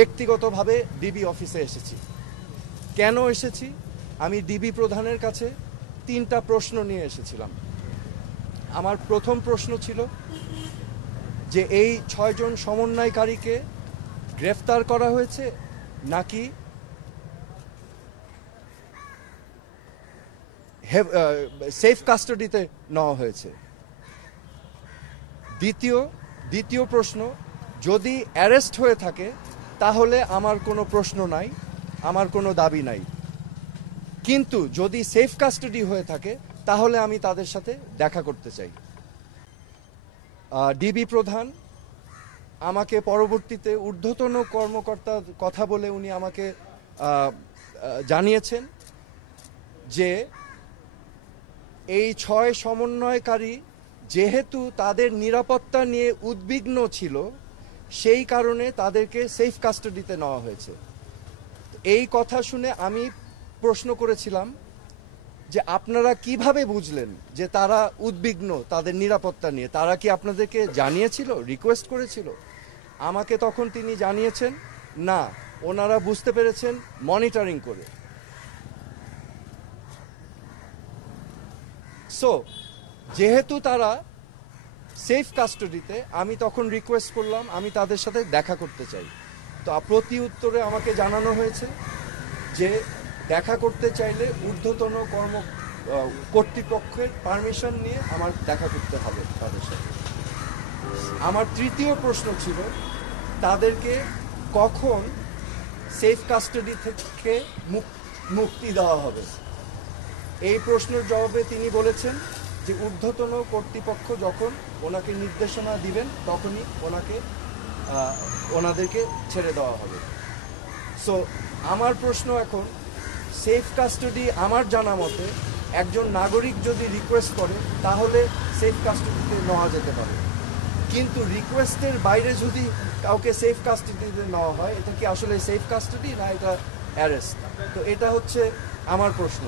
ব্যক্তিগতভাবে ডিবি অফিসে এসেছি। কেন এসেছি? আমি ডিবি প্রধানের কাছে 3টা প্রশ্ন নিয়ে এসেছিলাম। আমার প্রথম প্রশ্ন ছিল যে এই 6 জন সমন্বয়কারীকে গ্রেফতার করা হয়েছে নাকি সেফ কাস্টাডিতে নেওয়া হয়েছে। দ্বিতীয় প্রশ্ন, যদি অ্যারেস্ট হয়ে থাকে তাহলে আমার কোনো প্রশ্ন নাই, আমার কোনো দাবি নাই, কিন্তু যদি সেফ কাস্টাডি হয়ে থাকে তাহলে আমি তাদের সাথে দেখা করতে চাই। ডিবি প্রধান আমাকে পরবর্তীতে ঊর্ধ্বতন কর্মকর্তার কথা বলে উনি আমাকে জানিয়েছেন যে এই 6 সমন্বয়কারী যেহেতু তাদের নিরাপত্তা নিয়ে উদ্বিগ্ন ছিল সেই কারণে তাদেরকে সেফ কাস্টাডিতে নেওয়া হয়েছে। এই কথা শুনে আমি প্রশ্ন করেছিলাম যে আপনারা কিভাবে বুঝলেন যে তারা উদ্বিগ্ন তাদের নিরাপত্তা নিয়ে? তারা কি আপনাদেরকে জানিয়েছিল, রিকোয়েস্ট করেছিল? আমাকে তখন তিনি জানিয়েছেন না, ওনারা বুঝতে পেরেছেন মনিটরিং করে। সো যেহেতু তারা সেফ কাস্টাডিতে, আমি তখন রিকোয়েস্ট করলাম আমি তাদের সাথে দেখা করতে চাই। তো প্রতি উত্তরে আমাকে জানানো হয়েছে যে দেখা করতে চাইলে ঊর্ধ্বতন কর্তৃপক্ষের পারমিশন নিয়ে আমার দেখা করতে হবে তাদের সাথে। আমার তৃতীয় প্রশ্ন ছিল তাদেরকে কখন সেফ কাস্টাডি থেকে মুক্তি দেওয়া হবে। এই প্রশ্নের জবাবে তিনি বলেছেন যে ঊর্ধ্বতন কর্তৃপক্ষ যখন ওনাকে নির্দেশনা দিবেন তখনই ওনাদেরকে ছেড়ে দেওয়া হবে। সো আমার প্রশ্ন এখন, সেফ কাস্টাডি আমার জানা মতে একজন নাগরিক যদি রিকোয়েস্ট করে তাহলে সেফ কাস্টাডিতে নেওয়া যেতে পারে, কিন্তু রিকোয়েস্টের বাইরে যদি কাউকে সেফ কাস্টাডিতে নেওয়া হয় এটা কি আসলে সেফ কাস্টাডি না এটা অ্যারেস্ট? তো এটা হচ্ছে আমার প্রশ্ন।